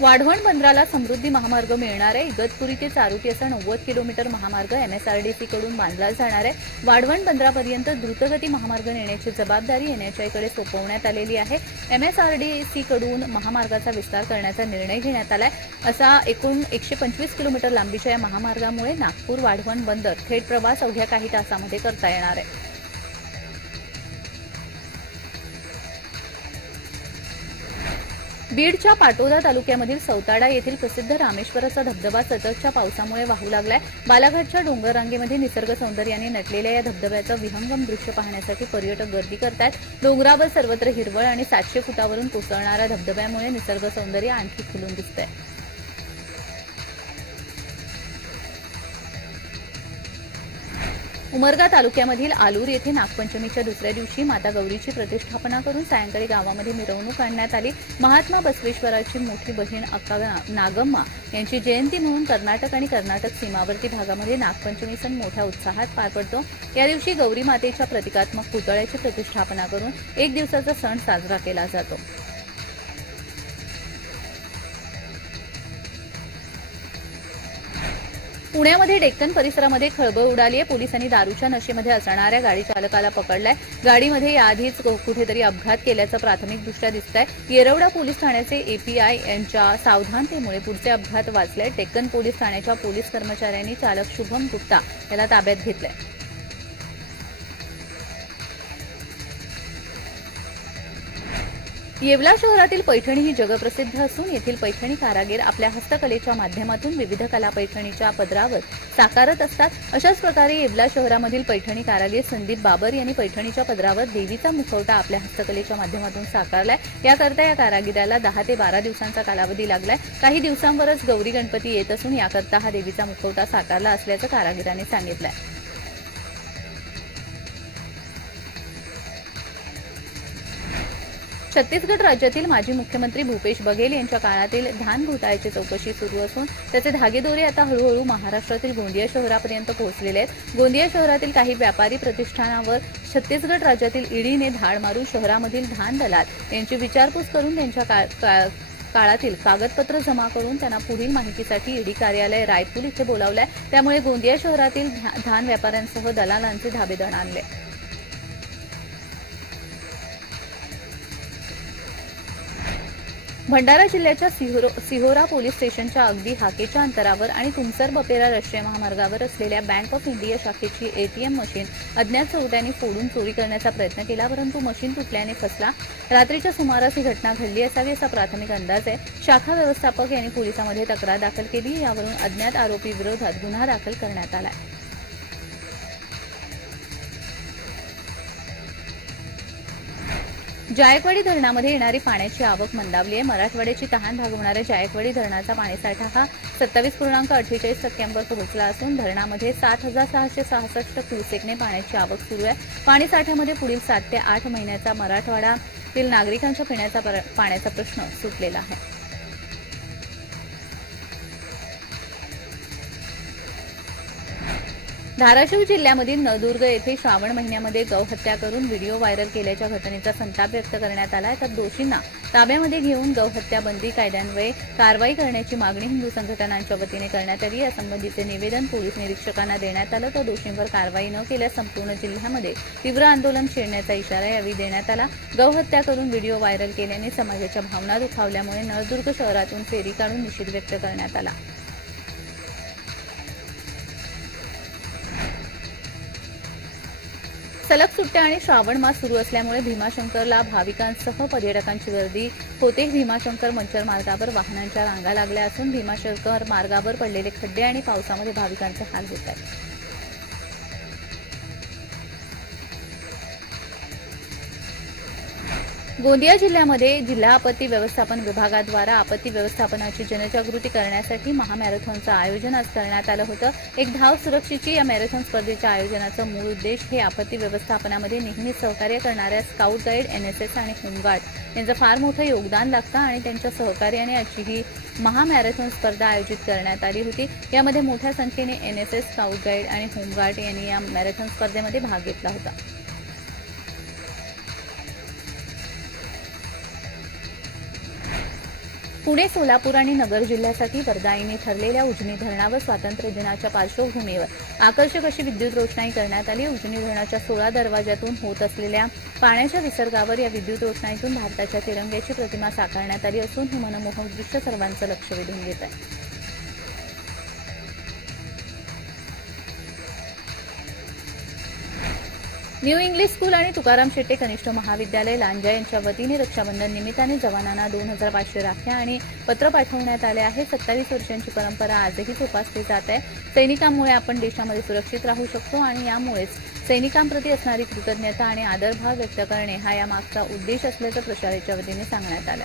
वाढवण बंदराला समृद्धी महामार्ग मिळणार आहे. इगतपुरी ते चारुटी असा नव्वद किलोमीटर महामार्ग एमएसआरडीसी कडून बांधला जाणार आहे. वाढवण बंदरापर्यंत द्रुतगती महामार्ग नेण्याची जबाबदारी एनएचआयकडे सोपवण्यात आलेली आहे. एमएसआरडीसी कडून महामार्गाचा विस्तार करण्याचा निर्णय घेण्यात आलाय. असा एकूण एकशे पंचवीस किलोमीटर लांबीच्या या महामार्गामुळे नागपूर वाढवण बंदर थेट प्रवास अवघ्या काही तासामध्ये करता येणार आहे. बीडच्या पाटोदा तालुक्यामधील सौताडा येथील प्रसिद्ध रामेश्वराचा धबधबा सततच्या पावसामुळे वाहू लागलाय. बालाघाटच्या डोंगररांगेमध्ये निसर्ग सौंदर्याने नटलेल्या या धबधब्याचं विहंगम दृश्य पाहण्यासाठी पर्यटक गर्दी करतात डोंगरावर सर्वत्र हिरवळ आणि सातशे फुटावरून कोसळणाऱ्या धबधब्यामुळे निसर्ग सौंदर्य आणखी खुलून दिसतंय. उमरगा तालुक्यामधील आलूर येथे नागपंचमीच्या दुसऱ्या दिवशी माता गौरीची प्रतिष्ठापना करून सायंकाळी गावामध्ये मिरवणूक काढण्यात आली. महात्मा बसवेश्वराची मोठी बहीण अक्का नागम्मा यांची जयंती म्हणून कर्नाटक आणि कर्नाटक सीमावर्ती भागामध्ये नागपंचमी सण मोठ्या उत्साहात पार पडतो. या दिवशी गौरी मातेच्या प्रतिकात्मक पुतळ्याची प्रतिष्ठापना करून एक दिवसाचा सण साजरा केला जातो. पुण्यामध्ये डेक्कन परिसरामध्ये खळबळ उडाली आहे. पोलिसांनी दारूच्या नशेमध्ये असणाऱ्या गाडी चालकाला पकडलाय. गाडीमध्ये याआधीच को- कुठेतरी अपघात केल्याचं प्राथमिकदृष्ट्या दिसत आहे येरवडा पोलीस ठाण्याचे एपीआय यांच्या सावधानतेमुळे पुढचे अपघात वाचले डेक्कन पोलीस ठाण्याच्या पोलीस कर्मचाऱ्यांनी चालक शुभम गुप्ता याला ताब्यात घेतलंय. येवला शहरातील पैठणी ही जगप्रसिद्ध असून येथील पैठणी कारागीर आपल्या हस्तकलेच्या माध्यमातून विविध कला पैठणीच्या पदरावर साकारत असतात. अशाच प्रकारे येवला शहरामधील पैठणी कारागीर संदीप बाबर यांनी पैठणीच्या पदरावर देवीचा मुखवटा आपल्या हस्तकलेच्या माध्यमातून साकारलाय. याकरता या कारागिराला दहा ते बारा दिवसांचा कालावधी लागलाय. काही दिवसांवरच गौरी गणपती येत असून याकरता हा देवीचा मुखवटा साकारला असल्याचं कारागिराने सांगितलंय. छत्तीसगड राज्यातील माजी मुख्यमंत्री भूपेश बघेल यांच्या काळातील धान घोटाळ्याची चौकशी सुरू असून त्याचे धागेदोरे आता हळूहळू महाराष्ट्रातील गोंदिया शहरापर्यंत पोहोचलेले आहेत. गोंदिया शहरातील काही व्यापारी प्रतिष्ठानावर छत्तीसगड राज्यातील ईडीने धाड मारून शहरामधील धान दलाल यांची विचारपूस करून त्यांच्या का- काळातील कागदपत्र जमा करून त्यांना पुढील माहितीसाठी ईडी कार्यालय रायपूर इथे बोलावलं आहे त्यामुळे गोंदिया शहरातील धान व्यापाऱ्यांसह दलालांचे धाबेदण आणले. भंडारा जिल्ह्याच्या सिहोरो- सिहोरा पोलीस स्टेशनच्या अगदी हाकेच्या अंतरावर आणि तुमसर बपेरा राष्ट्रीय महामार्गावर असलेल्या बँक ऑफ इंडिया शाखेची एटीएम मशीन अज्ञात चोरट्यांनी फोडून चोरी करण्याचा प्रयत्न केला परंतु मशीन तुटल्याने फसला. रात्रीच्या सुमारास ही घटना घडली असावी असा प्राथमिक अंदाज आहे. शाखा व्यवस्थापक यांनी पोलिसांमध्ये तक्रार दाखल केली यावरून अज्ञात आरोपी विरोधात गुन्हा दाखल करण्यात आला आहे. जायकवाडी धरणामध्ये येणारी पाण्याची आवक मंदावली आहे. मराठवाड्याची तहान भागवणाऱ्या जायकवाडी धरणाचा पाणीसाठा हा सत्तावीस पूर्णांक अठ्ठेचाळीस टक्क्यांवर पोहोचला असून धरणामध्ये सात हजार सहाशे सहासष्ट क्युसेकने पाण्याची आवक सुरू आहे. पाणीसाठ्यामध्ये पुढील सात ते आठ महिन्याचा मराठवाडातील नागरिकांच्या पिण्याचा पाण्याचा प्रश्न सुटलेला आहे. धाराशिव जिल्ह्यामधील नळदुर्ग येथे श्रावण महिन्यामध्ये गौहत्या करून व्हिडिओ व्हायरल केल्याच्या घटनेचा संताप व्यक्त करण्यात आला आहे. तर दोषींना ताब्यामध्ये घेऊन गौहत्या बंदी कायद्यान्वये कारवाई करण्याची मागणी हिंदू संघटनांच्या वतीने करण्यात आली. यासंबंधीचे निवेदन पोलीस निरीक्षकांना देण्यात आलं. तर दोषींवर कारवाई न केल्यास संपूर्ण जिल्ह्यामध्ये तीव्र आंदोलन छेडण्याचा इशारा यावेळी देण्यात आला. गौहत्या करून व्हिडिओ व्हायरल केल्याने समाजाच्या भावना दुखावल्यामुळे नळदुर्ग शहरातून फेरी काढून निषेध व्यक्त करण्यात आला. सलग सुट्ट्या आणि श्रावण मास सुरू असल्यामुळे भीमाशंकरला भाविकांसह पर्यटकांची गर्दी होते. भीमाशंकर मंचर मार्गावर वाहनांच्या रांगा लागल्या असून भीमाशंकर मार्गावर पडलेले खड्डे आणि पावसामध्ये भाविकांचे हाल होत आहेत. गोंदिया जिल्ह्यामध्ये जिल्हा आपत्ती व्यवस्थापन विभागाद्वारा आपत्ती व्यवस्थापनाची जनजागृती करण्यासाठी महामॅरेथॉनचं आयोजन आज करण्यात आलं होतं. एक धाव सुरक्षेची या मॅरेथॉन स्पर्धेच्या आयोजनाचा मूळ उद्देश हे आपत्ती व्यवस्थापनामध्ये नेहमी सहकार्य करणाऱ्या scout guide N S S आणि होमगार्ड यांचं फार मोठं योगदान लागतं आणि त्यांच्या सहकार्याने आजची ही महामॅरेथॉन स्पर्धा आयोजित करण्यात आली होती. यामध्ये मोठ्या संख्येने N S S scout guide आणि होमगार्ड यांनी या मॅरेथॉन स्पर्धेमध्ये भाग घेतला होता. पुणे सोलापूर आणि नगर जिल्ह्यासाठी वरदायीने ठरलेल्या उजनी धरणावर स्वातंत्र्य दिनाच्या पार्श्वभूमीवर आकर्षक अशी विद्युत रोषणाई करण्यात आली. उजनी धरणाच्या सोळा दरवाज्यातून होत असलेल्या पाण्याच्या विसर्गावर या विद्युत रोषणाईतून भारताच्या तिरंग्याची प्रतिमा साकारण्यात आली असून हे मनमोहक दृश्य सर्वांचं लक्ष वेधून घेत आहे. न्यू इंग्लिश स्कूल आणि तुकाराम शेट्टे कनिष्ठ महाविद्यालय लांजा यांच्या वतीने रक्षाबंधन निमित्ताने जवानांना दोन हजार पाचशे राख्या आणि पत्र पाठवण्यात आले आहे. सत्तावीस वर्षांची परंपरा आजही जोपासली जात आहे. सैनिकांमुळे आपण देशामध्ये सुरक्षित राहू शकतो आणि यामुळेच सैनिकांप्रती असणारी कृतज्ञता आणि आदरभाव व्यक्त करणे हा या मागचा उद्देश असल्याचं प्रशालेच्या वतीने सांगण्यात आलं.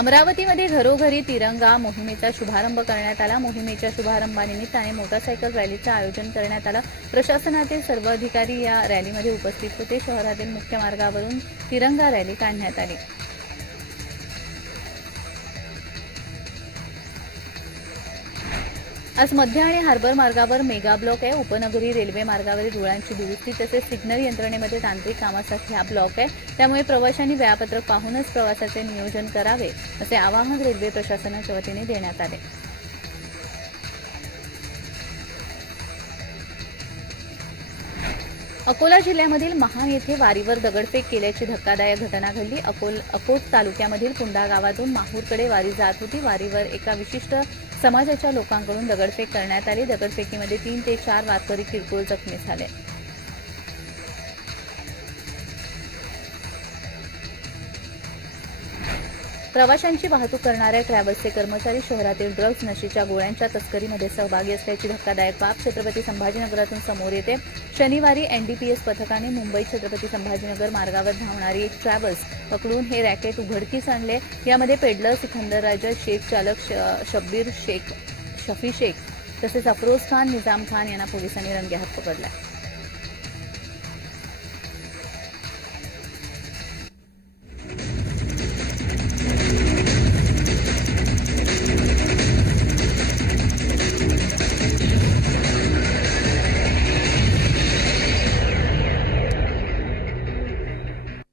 अमरावतीमध्ये घरोघरी तिरंगा मोहिमेचा शुभारंभ करण्यात आला. मोहिमेच्या शुभारंभानिमित्ताने मोटारसायकल रॅलीचं आयोजन करण्यात आलं. प्रशासनातील सर्व अधिकारी या रॅलीमध्ये उपस्थित होते. शहरातील मुख्य मार्गावरून तिरंगा रॅली काढण्यात आली. आज मध्य आणि हार्बर मार्गावर मेगा ब्लॉक आहे. उपनगरी रेल्वे मार्गावरील रुळांची दुरुस्ती तसेच सिग्नल यंत्रणेमध्ये तांत्रिक कामासाठी हा ब्लॉक आहे. त्यामुळे प्रवाशांनी वेळापत्रक पाहूनच प्रवासाचे नियोजन करावे असे आवाहन रेल्वे प्रशासनाच्या वतीने देण्यात आले. अकोला जिल्ह्यामधील महान येथे वारीवर दगडफेक केल्याची धक्कादायक घटना घडली. अकोल अकोट तालुक्यामधील कुंडा गावातून माहूरकडे वारी जात होती. वारीवर एका विशिष्ट समाजाच्या लोकांकडून दगडफेक करण्यात आली. दगडफेकीमध्ये तीन ते चार वारकरी किरकोळ जखमी झाले. प्रवाशांची वाहतूक करणाऱ्या ट्रॅव्हल्सचे कर्मचारी शहरातील ड्रग्ज नशेच्या गोळ्यांच्या तस्करीमध्ये सहभागी असल्याची धक्कादायक बाब छत्रपती संभाजीनगरातून समोर येते. शनिवारी एनडीपीएस पथकाने मुंबई छत्रपती संभाजीनगर मार्गावर धावणारी एक ट्रॅव्हल्स पकडून हे रॅकेट उघडकीस आणले. यामध्ये पेडलर सिकंदर राजा शेख चालक श- शब्बीर शेख शफी शेख तसेच अफरोज खान निजाम खान यांना पोलिसांनी रंगेहात आहे